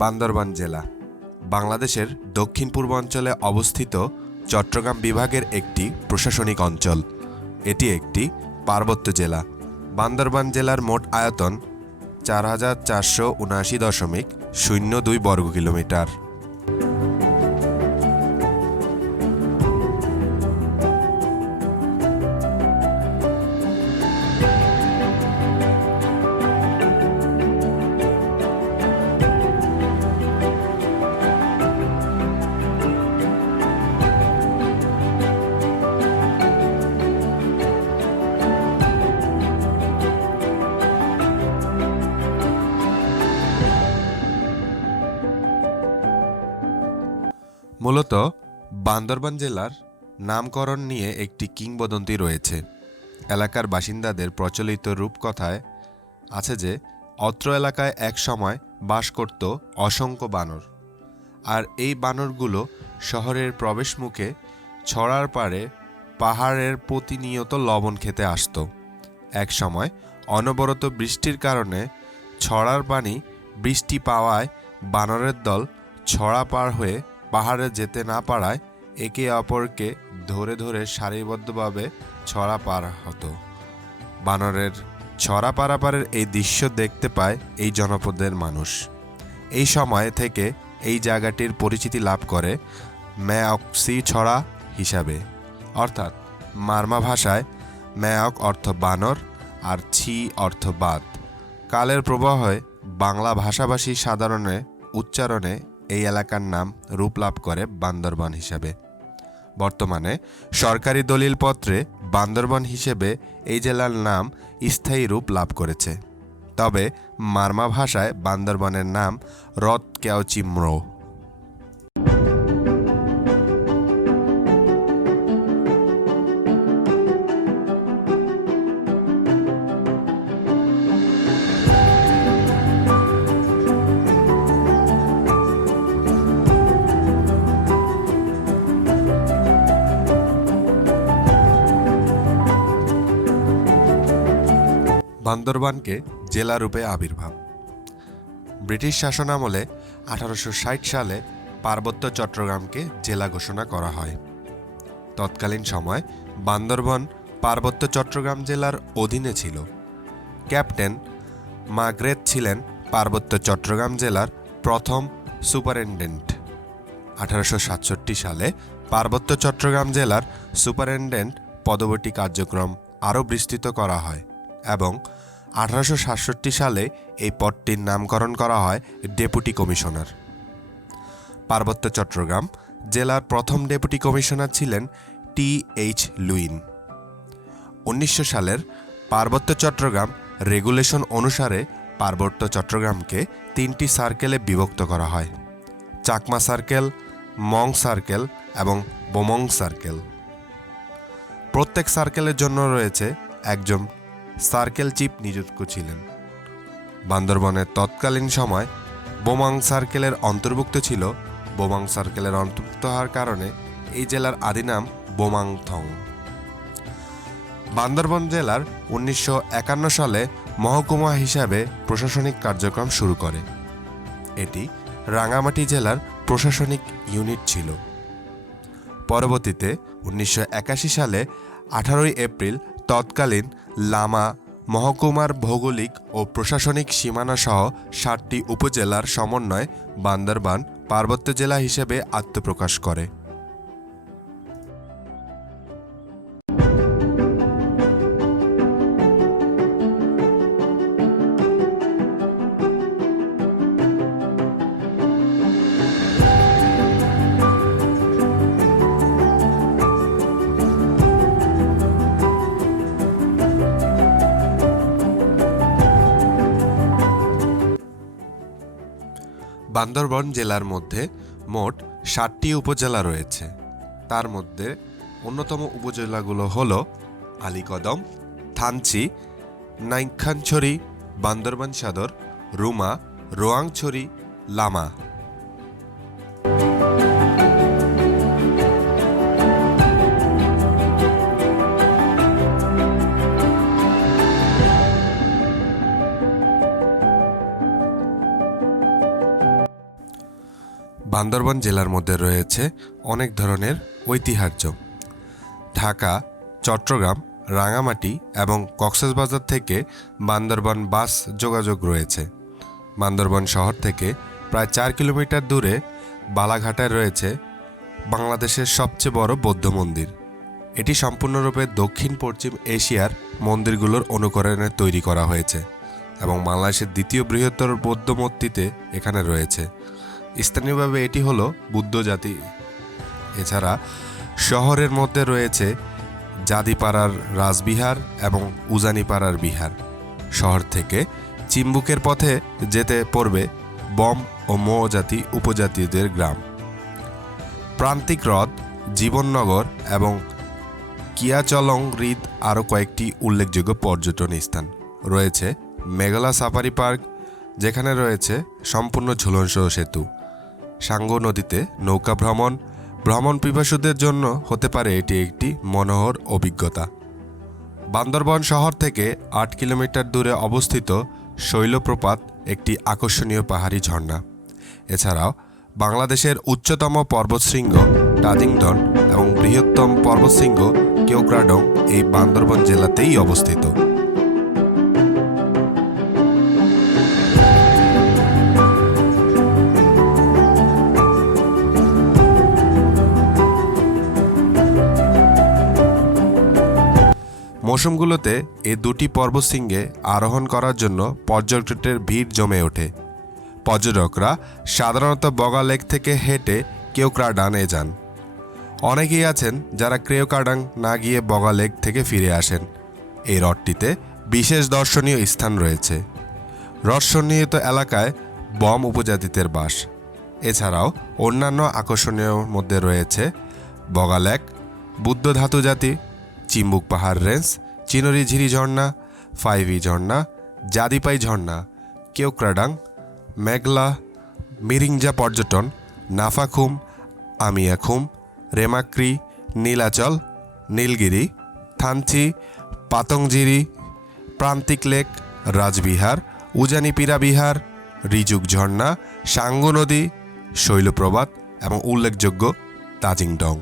বান্দরবান জেলা বাংলাদেশের দক্ষিণ পূর্বাঞ্চলে অবস্থিত চট্টগ্রাম বিভাগের একটি প্রশাসনিক অঞ্চল। এটি একটি পার্বত্য জেলা। বান্দরবান জেলার মোট আয়তন ৪,৪৭৯.০২ বর্গ কিলোমিটার। মূলত বান্দরবান জেলার নামকরণ নিয়ে একটি কিংবদন্তি রয়েছে। এলাকার বাসিন্দাদের প্রচলিত রূপকথায় আছে যে অত্র এলাকায় এক সময় বাস করত অসংখ্য বানর, আর এই বানরগুলো শহরের প্রবেশমুখে ছড়ার পাড়ে পাহাড়ের প্রতিনিয়ত লবণ খেতে আসত। এক সময় অনবরত বৃষ্টির কারণে ছড়ার পানি বৃষ্টি পাওয়ায় বানরের দল ছড়া পার হয়ে পাহাড়ে যেতে না পারায় একে অপরকে ধরে ধরে সারিবদ্ধভাবে ছড়া পার হতো। বানরের ছড়া পারাপারের এই দৃশ্য দেখতে পায় এই জনপদের মানুষ। এই সময় থেকে এই জায়গাটির পরিচিতি লাভ করে ম্যায়কসি ছড়া হিসাবে, অর্থাৎ মারমা ভাষায় ম্যায়ক অর্থ বানর আর ছি অর্থ বাদ। কালের প্রবাহে বাংলা ভাষাভাষী সাধারণে উচ্চারণে এই এলাকার নাম রূপ লাভ করে বান্দরবান হিসাবে। বর্তমানে সরকারি দলিলপত্রে বান্দরবান হিসেবে এই জেলার নাম স্থায়ী রূপ লাভ করেছে। তবে মারমা ভাষায় বান্দরবানের নাম রত কেওচিম্রো। বান্দরবানকে জেলা রূপে আবির্ভাব। ব্রিটিশ শাসনামলে 1860 সালে পার্বত্য চট্টগ্রামকে জেলা ঘোষণা করা হয়। তৎকালীন সময় বান্দরবান পার্বত্য চট্টগ্রাম জেলার অধীনে ছিল। ক্যাপ্টেন মার্গ্রেট ছিলেন পার্বত্য চট্টগ্রাম জেলার প্রথম সুপারিনটেন্ডেন্ট। 1867 সালে পার্বত্য চট্টগ্রাম জেলার সুপারিনটেন্ডেন্ট পদবীটি কার্যক্রম আরও বিস্তৃত করা হয় এবং 1867 সালে এই পদটির নামকরণ করা হয় ডেপুটি কমিশনার। পার্বত্য চট্টগ্রাম জেলার প্রথম ডেপুটি কমিশনার ছিলেন টি.এইচ. লুইন। 1900 সালের পার্বত্য চট্টগ্রাম রেগুলেশন অনুসারে পার্বত্য চট্টগ্রামকে 3টি সার্কেলে বিভক্ত করা হয়: চাকমা সার্কেল, মং সার্কেল এবং বোমং সার্কেল। প্রত্যেক সার্কেলের জন্য রয়েছে একজন সার্কেল চিফ নিযুক্ত ছিলেন। বান্দরবানের তৎকালীন সময় বোমাং সার্কেলের অন্তর্ভুক্ত ছিল। বোমাং সার্কেলের অন্তর্ভুক্ত হওয়ার কারণে এই জেলার আদি নাম বোমাংথং। বান্দরবান জেলার 1951 সালে মহকুমা হিসাবে প্রশাসনিক কার্যক্রম শুরু করে। এটি রাঙামাটি জেলার প্রশাসনিক ইউনিট ছিল। পরবর্তীতে 1981 সালে 18 এপ্রিল তৎকালীন লামা মহকুমার ভৌগোলিক ও প্রশাসনিক সীমানা সহ 7টি উপজেলার সমন্বয়ে বান্দরবান পার্বত্য জেলা হিসেবে আত্মপ্রকাশ করে। বান্দরবান জেলার মধ্যে মোট 7টি উপজেলা রয়েছে। তার মধ্যে অন্যতম উপজেলাগুলো হল আলীকদম, থানচি, নাইক্ষ্যংছড়ি, বান্দরবান সদর, রুমা, রোয়াংছড়ি, লামা। বান্দরবান জেলার মধ্যে রয়েছে অনেক ধরনের ঐতিহ্য। ঢাকা, চট্টগ্রাম, রাঙামাটি এবং কক্সবাজার থেকে বান্দরবান বাস যোগাযোগ রয়েছে। বান্দরবান শহর থেকে প্রায় 4 কিলোমিটার দূরে বালাঘাটায় রয়েছে বাংলাদেশের সবচেয়ে বড় বৌদ্ধ মন্দির। এটি সম্পূর্ণরূপে দক্ষিণ পশ্চিম এশিয়ার মন্দিরগুলোর অনুকরণে তৈরি করা হয়েছে এবং বাংলাদেশের দ্বিতীয় বৃহত্তর বৌদ্ধ মূর্তিতে এখানে রয়েছে। স্থানীয়ভাবে এটি হলো বুদ্ধ জাতি। এছাড়া শহরের মধ্যে রয়েছে জাদিপাড়ার রাজবিহার এবং উজানিপাড়ার বিহার। শহর থেকে চিম্বুকের পথে যেতে পড়বে বম ও মো জাতি উপজাতিদের গ্রাম। প্রান্তিক হ্রদ, জীবননগর এবং কিয়াচলং হ্রদ আরও কয়েকটি উল্লেখযোগ্য পর্যটন স্থান রয়েছে। মেঘলা সাফারি পার্ক, যেখানে রয়েছে সম্পূর্ণ ঝুলনসহ সেতু। সাঙ্গো নদীতে নৌকা ভ্রমণ পিপাসুদের জন্য হতে পারে এটি একটি মনোহর অভিজ্ঞতা। বান্দরবান শহর থেকে 8 কিলোমিটার দূরে অবস্থিত শৈলপ্রপাত একটি আকর্ষণীয় পাহাড়ি ঝর্ণা। এছাড়াও বাংলাদেশের উচ্চতম পর্বতশৃঙ্গ টাজিংডন এবং বৃহত্তম পর্বতশৃঙ্গ কেওক্রাডং এই বান্দরবান জেলাতেই অবস্থিত। মৌসুমগুলোতে এই দুটি পর্বতশৃঙ্গে আরোহণ করার জন্য পর্যটকদের ভিড় জমে ওঠে। পর্যটকরা সাধারণত বগা লেক থেকে হেঁটে কেওক্রাডানে যান। অনেকেই আছেন যারা কেওক্রাডাং না গিয়ে বগা লেক থেকে ফিরে আসেন। এই হ্রদটিতে বিশেষ দর্শনীয় স্থান রয়েছে। হ্রদ সন্নিহিত এলাকায় বম উপজাতিদের বাস। এছাড়াও অন্যান্য আকর্ষণীয় মধ্যে রয়েছে বগা লেক, বুদ্ধ ধাতু জাতি, চিম্বুক পাহাড় রেঞ্জ, চিনরি ঝিরি ঝর্ণা, ফাইভি ঝর্ণা, জাদিপাই ঝর্ণা, কেওক্রাডাং, মেঘলা, মিরিঞ্জা পর্যটন, নাফাখুম, আমিয়াখুম, রেমাক্রি, নীলাচল, নীলগিরি, থানচি, পাতংজিরি, প্রান্তিক লেক, রাজবিহার, উজানিপিরা বিহার, রিজুক ঝর্ণা, সাঙ্গু নদী, শৈলপ্রপাত এবং উল্লেখযোগ্য তাজিংডং।